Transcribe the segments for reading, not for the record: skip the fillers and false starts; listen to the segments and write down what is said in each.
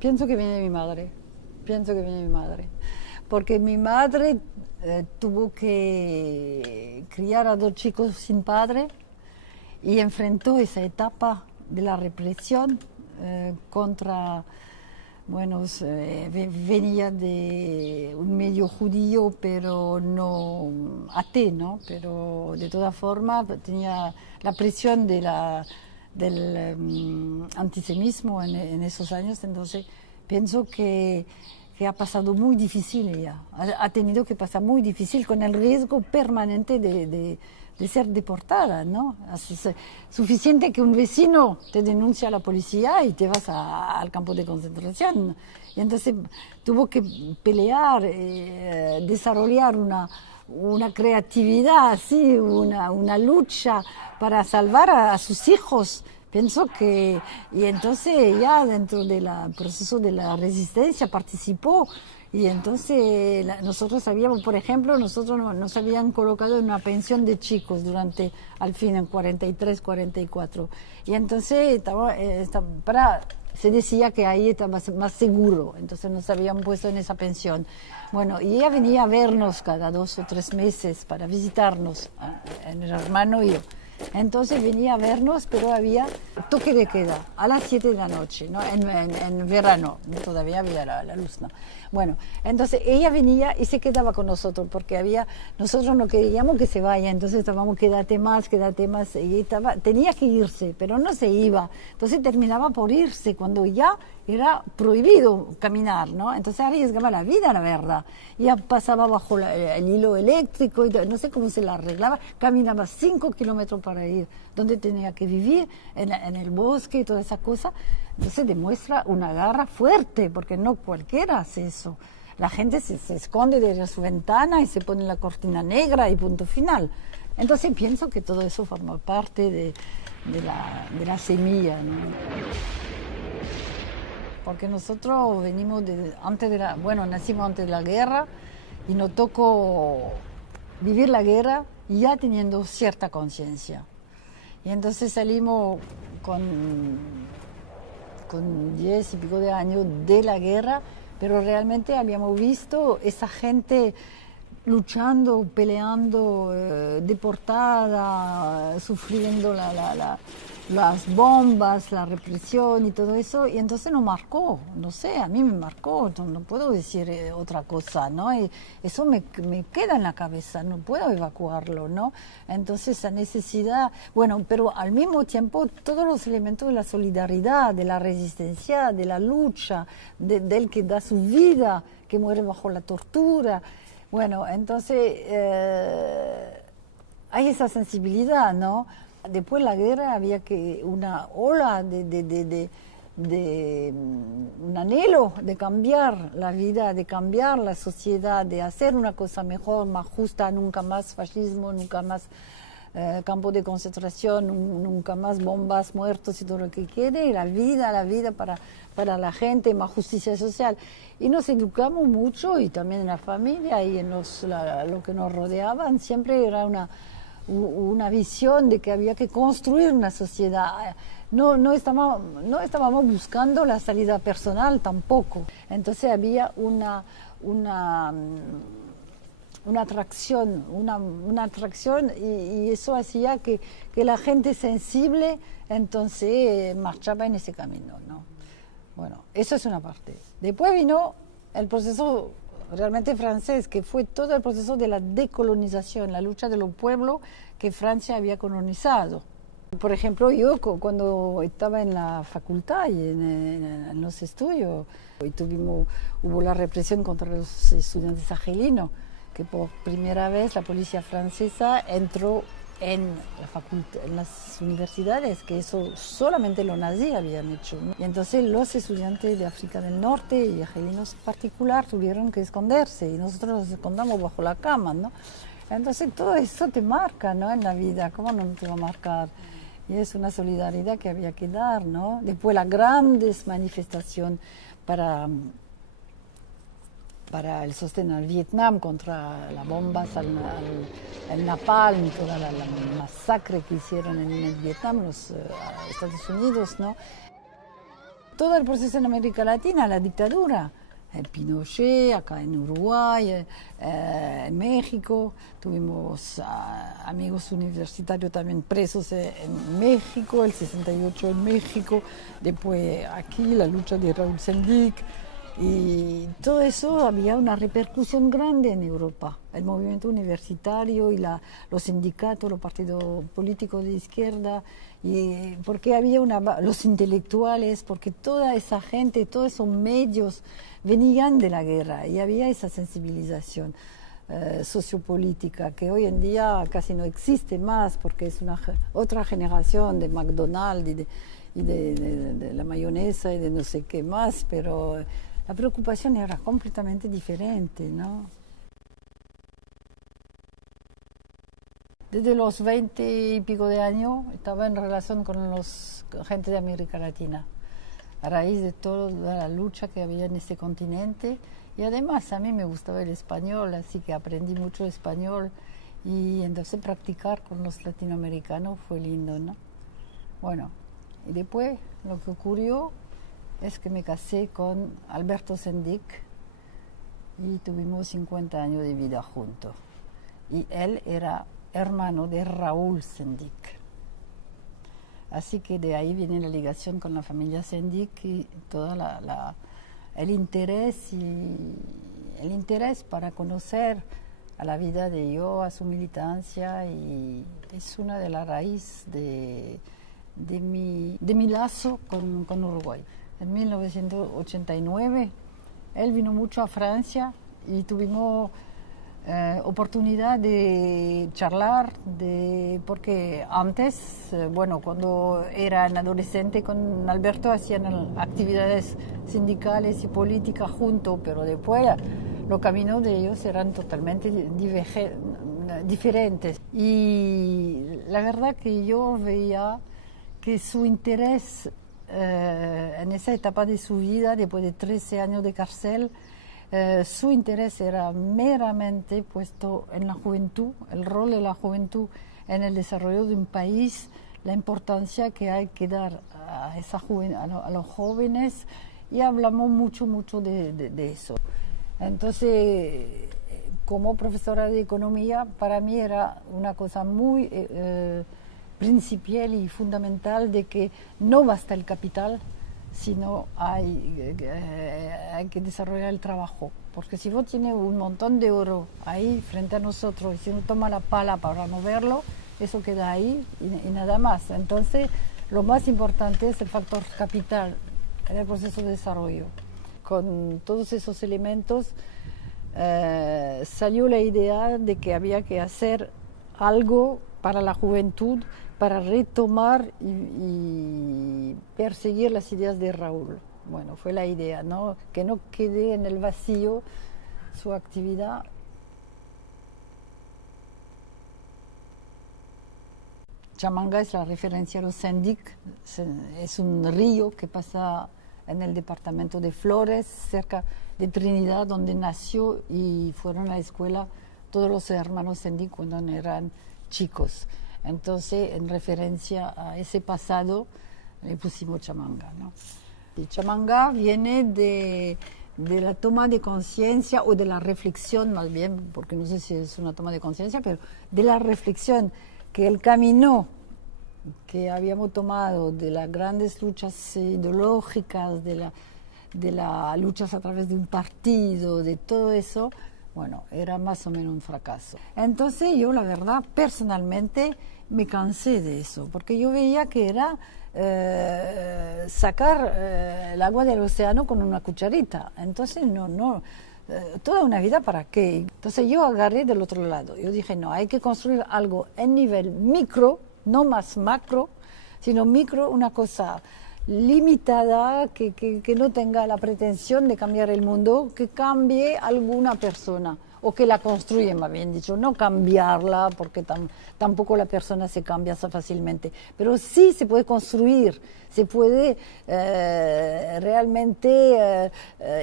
Pienso que viene de mi madre, pienso que viene de mi madre, porque mi madre tuvo que criar a dos chicos sin padre y enfrentó esa etapa de la represión contra, bueno, venía de un medio judío, pero no ateo, ¿no? Pero de todas formas tenía la presión del antisemitismo en esos años, entonces pienso que ha pasado muy difícil ella, ha tenido que pasar muy difícil con el riesgo permanente de ser deportada, ¿no? Es suficiente que un vecino te denuncia a la policía y te vas al campo de concentración. Y entonces tuvo que pelear, desarrollar una creatividad, ¿sí? una lucha para salvar a sus hijos. Pienso que, y entonces ella dentro del proceso de la resistencia participó, y entonces nosotros sabíamos, por ejemplo, nosotros nos habían colocado en una pensión de chicos durante, al fin, en 43, 44, y entonces se decía que ahí estaba más seguro, entonces nos habían puesto en esa pensión. Bueno, y ella venía a vernos cada 2 o 3 meses para visitarnos, mi hermano y yo. Entonces venía a vernos, pero había toque de queda a las 7 de la noche, ¿no? En verano, todavía había la luz, ¿no? Bueno, entonces ella venía y se quedaba con nosotros, porque nosotros no queríamos que se vaya, entonces estábamos, quédate más, y tenía que irse, pero no se iba, entonces terminaba por irse cuando ya era prohibido caminar, ¿no? Entonces arriesgaba la vida, la verdad. Ya pasaba bajo el hilo eléctrico, y no sé cómo se la arreglaba, caminaba 5 kilómetros para ir donde tenía que vivir, en el bosque y toda esa cosa. Entonces demuestra una garra fuerte, porque no cualquiera hace eso. La gente se esconde desde su ventana y se pone la cortina negra y punto final. Entonces pienso que todo eso forma parte de la semilla, ¿no? Porque nosotros venimos nacimos antes de la guerra y nos tocó vivir la guerra ya teniendo cierta conciencia. Y entonces salimos con 10 y pico de años de la guerra, pero realmente habíamos visto esa gente luchando, peleando, deportada, sufriendo las bombas, la represión y todo eso, y entonces nos marcó, no sé, a mí me marcó, no puedo decir otra cosa, ¿no? Y eso me queda en la cabeza, no puedo evacuarlo, ¿no? Entonces esa necesidad, bueno, pero al mismo tiempo todos los elementos de la solidaridad, de la resistencia, de la lucha, del que da su vida, que muere bajo la tortura. Bueno, entonces hay esa sensibilidad, ¿no? Después de la guerra había una ola un anhelo de cambiar la vida, de cambiar la sociedad, de hacer una cosa mejor, más justa, nunca más fascismo, nunca más campo de concentración, nunca más bombas, muertos y todo lo que quiere, y la vida para la gente, más justicia social. Y nos educamos mucho, y también en la familia y en lo que nos rodeaban, siempre era una visión de que había que construir una sociedad. No estábamos buscando la salida personal tampoco. Entonces había una atracción, y eso hacía que la gente sensible entonces marchaba en ese camino, ¿no? Bueno, eso es una parte. Después vino el proceso realmente francés, que fue todo el proceso de la decolonización, la lucha de los pueblos que Francia había colonizado. Por ejemplo, yo cuando estaba en la facultad y en los estudios, hubo la represión contra los estudiantes argelinos, que por primera vez la policía francesa entró en las universidades, que eso solamente los nazis habían hecho, ¿no? Y entonces los estudiantes de África del Norte y argelinos en particular tuvieron que esconderse, y nosotros nos escondamos bajo la cama, ¿no? Entonces todo eso te marca, ¿no? En la vida, ¿cómo no te va a marcar? Y es una solidaridad que había que dar, ¿no? Después las grandes manifestaciones para el sostén al Vietnam contra las bombas, el napalm, toda la masacre que hicieron en el Vietnam los Estados Unidos, ¿no? todo el proceso en América Latina, la dictadura. Pinochet, acá en Uruguay, en México, tuvimos amigos universitarios también presos en México, el 68 en México, después aquí la lucha de Raúl Sendic, y todo eso había una repercusión grande en Europa. El movimiento universitario y los sindicatos, los partidos políticos de izquierda, y porque había los intelectuales, porque toda esa gente, todos esos medios venían de la guerra y había esa sensibilización sociopolítica que hoy en día casi no existe más porque es otra generación de McDonald's y de la mayonesa y de no sé qué más, pero la preocupación era completamente diferente, ¿no? Desde los 20 y pico de años estaba en relación con gente de América Latina, a raíz de toda la lucha que había en ese continente. Y además a mí me gustaba el español, así que aprendí mucho español y entonces practicar con los latinoamericanos fue lindo, ¿no? Bueno, y después lo que ocurrió es que me casé con Alberto Sendic y tuvimos 50 años de vida juntos. Y él era hermano de Raúl Sendic. Así que de ahí viene la ligación con la familia Sendic y todo el interés para conocer a la vida de ellos, a su militancia, y es una de las raíces de mi lazo con Uruguay. En 1989 él vino mucho a Francia y tuvimos oportunidad de charlar, porque antes, cuando eran adolescentes con Alberto hacían actividades sindicales y políticas juntos, pero después los caminos de ellos eran totalmente diferentes. Y la verdad que yo veía que su interés en esa etapa de su vida, después de 13 años de cárcel, su interés era meramente puesto en la juventud, el rol de la juventud en el desarrollo de un país, la importancia que hay que dar a los jóvenes, y hablamos mucho de eso. Entonces, como profesora de economía, para mí era una cosa muy principal y fundamental de que no basta el capital, sino hay que desarrollar el trabajo. Porque si vos tienes un montón de oro ahí frente a nosotros y si uno toma la pala para moverlo, eso queda ahí y nada más. Entonces, lo más importante es el factor capital en el proceso de desarrollo. Con todos esos elementos salió la idea de que había que hacer algo para la juventud, para retomar y perseguir las ideas de Raúl. Bueno, fue la idea, ¿no? Que no quede en el vacío su actividad. Chamanga es la referencia a los Sendic, es un río que pasa en el departamento de Flores, cerca de Trinidad, donde nació y fueron a la escuela todos los hermanos Sendic cuando eran chicos. Entonces, en referencia a ese pasado, le pusimos Chamanga, ¿no? Y Chamanga viene de la toma de conciencia, o de la reflexión más bien, porque no sé si es una toma de conciencia, pero de la reflexión que el camino que habíamos tomado de las grandes luchas ideológicas, de las luchas a través de un partido, de todo eso, bueno, era más o menos un fracaso. Entonces yo, la verdad, personalmente me cansé de eso, porque yo veía que era sacar el agua del océano con una cucharita. Entonces, toda una vida, ¿para qué? Entonces yo agarré del otro lado. Yo dije, no, hay que construir algo en nivel micro, no más macro, sino micro, una cosa limitada, que no tenga la pretensión de cambiar el mundo, que cambie alguna persona, o que la construya, más bien dicho, no cambiarla, porque tampoco la persona se cambia fácilmente, pero sí se puede construir, se puede realmente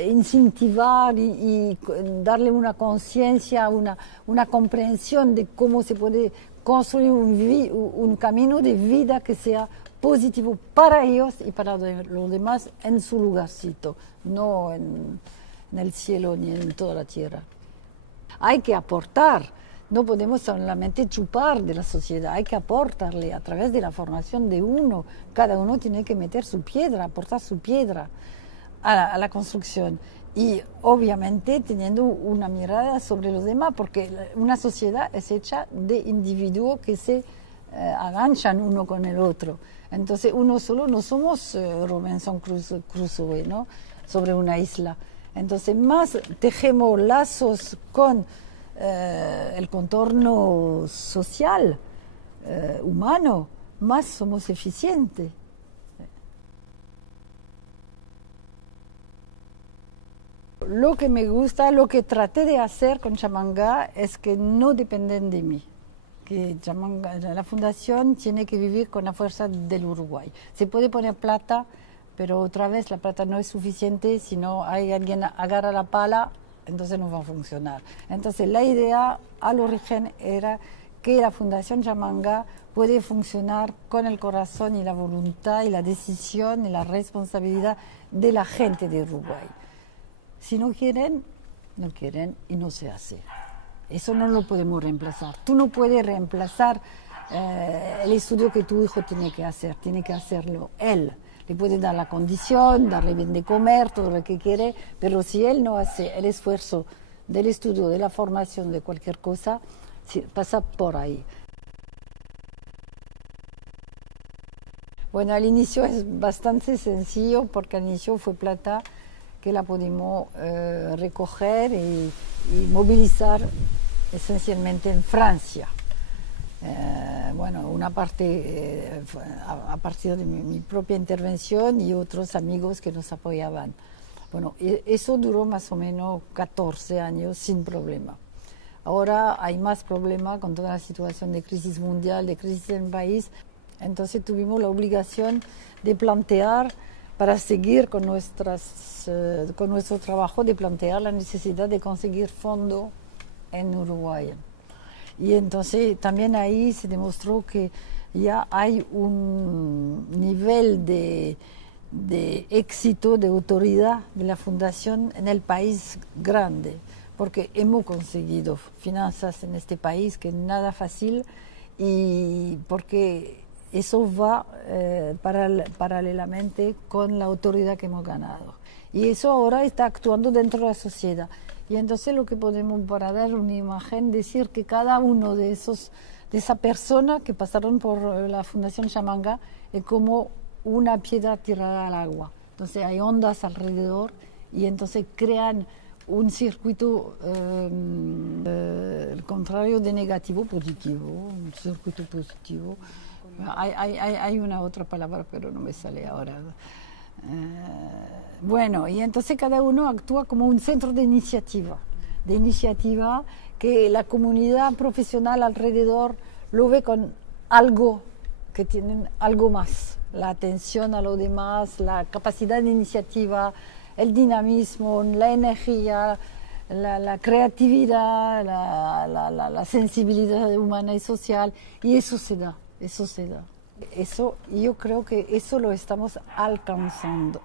incentivar y darle una conciencia, una comprensión de cómo se puede construir un camino de vida que sea positivo para ellos y para los demás en su lugarcito, no en el cielo ni en toda la tierra. Hay que aportar, no podemos solamente chupar de la sociedad, hay que aportarle a través de la formación de uno. Cada uno tiene que meter su piedra, aportar su piedra a la construcción. Y obviamente teniendo una mirada sobre los demás, porque una sociedad es hecha de individuos que se aganchan uno con el otro. Entonces uno solo no somos Robinson Crusoe, ¿no? Sobre una isla. Entonces más tejemos lazos con el contorno social, humano, más somos eficientes. Lo que me gusta, lo que traté de hacer con Chamanga es que no dependen de mí. Que Chamanga, la fundación tiene que vivir con la fuerza del Uruguay. Se puede poner plata, pero otra vez la plata no es suficiente. Si no hay alguien agarra la pala, entonces no va a funcionar. Entonces la idea al origen era que la Fundación Chamanga puede funcionar con el corazón y la voluntad y la decisión y la responsabilidad de la gente de Uruguay. Si no quieren, no quieren y no se hace. Eso no lo podemos reemplazar. Tú no puedes reemplazar el estudio que tu hijo tiene que hacerlo él. Le puedes dar la condición, darle bien de comer, todo lo que quiere, pero si él no hace el esfuerzo del estudio, de la formación, de cualquier cosa, pasa por ahí. Bueno, al inicio es bastante sencillo porque al inicio fue plata que la pudimos recoger y movilizar esencialmente en Francia. Bueno, una parte a partir de mi propia intervención y otros amigos que nos apoyaban. Bueno, eso duró más o menos 14 años sin problema. Ahora hay más problemas con toda la situación de crisis mundial, de crisis en el país. Entonces tuvimos la obligación de plantear, para seguir con nuestro trabajo, de plantear la necesidad de conseguir fondos en Uruguay. Y entonces también ahí se demostró que ya hay un nivel de éxito, de autoridad de la Fundación en el país grande, porque hemos conseguido finanzas en este país, que nada fácil, y porque eso va paralelamente con la autoridad que hemos ganado. Y eso ahora está actuando dentro de la sociedad. Y entonces lo que podemos, para dar una imagen, decir que cada uno de esas personas que pasaron por la Fundación Chamanga es como una piedra tirada al agua. Entonces hay ondas alrededor y entonces crean un circuito, el contrario de negativo, positivo, un circuito positivo. Hay una otra palabra, pero no me sale ahora. Bueno, y entonces cada uno actúa como un centro de iniciativa que la comunidad profesional alrededor lo ve con algo, que tienen algo más, la atención a lo demás, la capacidad de iniciativa, el dinamismo, la energía, la creatividad, la sensibilidad humana y social, y eso se da. Eso, yo creo que eso lo estamos alcanzando,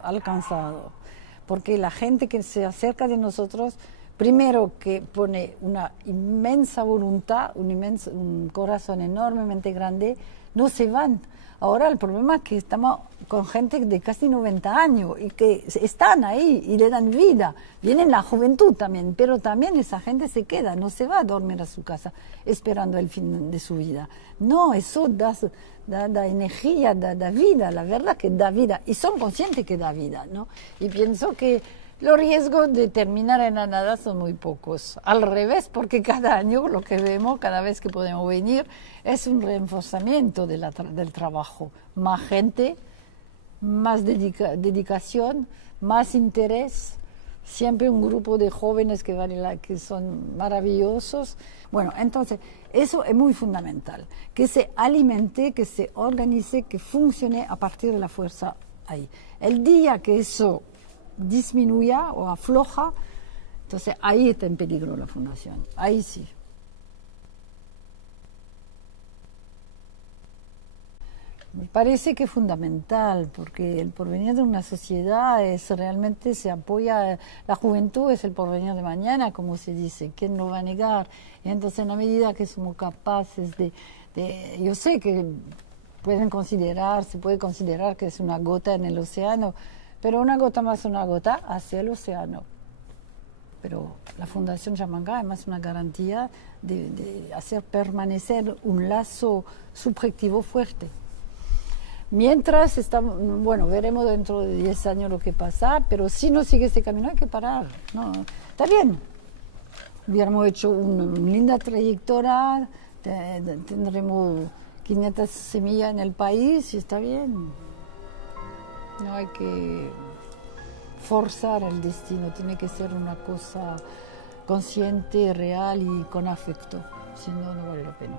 porque la gente que se acerca de nosotros, primero que pone una inmensa voluntad, un corazón enormemente grande, no se van. Ahora el problema es que estamos con gente de casi 90 años y que están ahí y le dan vida. Viene la juventud también, pero también esa gente se queda, no se va a dormir a su casa esperando el fin de su vida. No, eso da energía, da vida, la verdad que da vida. Y son conscientes que da vida, ¿no? Y pienso que los riesgos de terminar en la nada son muy pocos. Al revés, porque cada año lo que vemos, cada vez que podemos venir, es un reforzamiento del trabajo. Más gente, más dedicación, más interés. Siempre un grupo de jóvenes que son maravillosos. Bueno, entonces, eso es muy fundamental. Que se alimente, que se organice, que funcione a partir de la fuerza ahí. El día que eso disminuya o afloja, entonces ahí está en peligro la fundación, ahí sí. Me parece que es fundamental, porque el porvenir de una sociedad es realmente se apoya, la juventud es el porvenir de mañana, como se dice, ¿quién lo va a negar? Y entonces, en la medida que somos capaces yo sé que se puede considerar que es una gota en el océano, pero una gota más una gota hacia el océano. Pero la Fundación Yamanca además es una garantía de hacer permanecer un lazo subjetivo fuerte. Mientras estamos, bueno, veremos dentro de 10 años lo que pasa, pero si no sigue ese camino hay que parar. No, está bien. Hubiéramos hecho una linda trayectoria, tendremos 500 semillas en el país y está bien. No hay que forzar el destino, tiene que ser una cosa consciente, real y con afecto, si no, no vale la pena.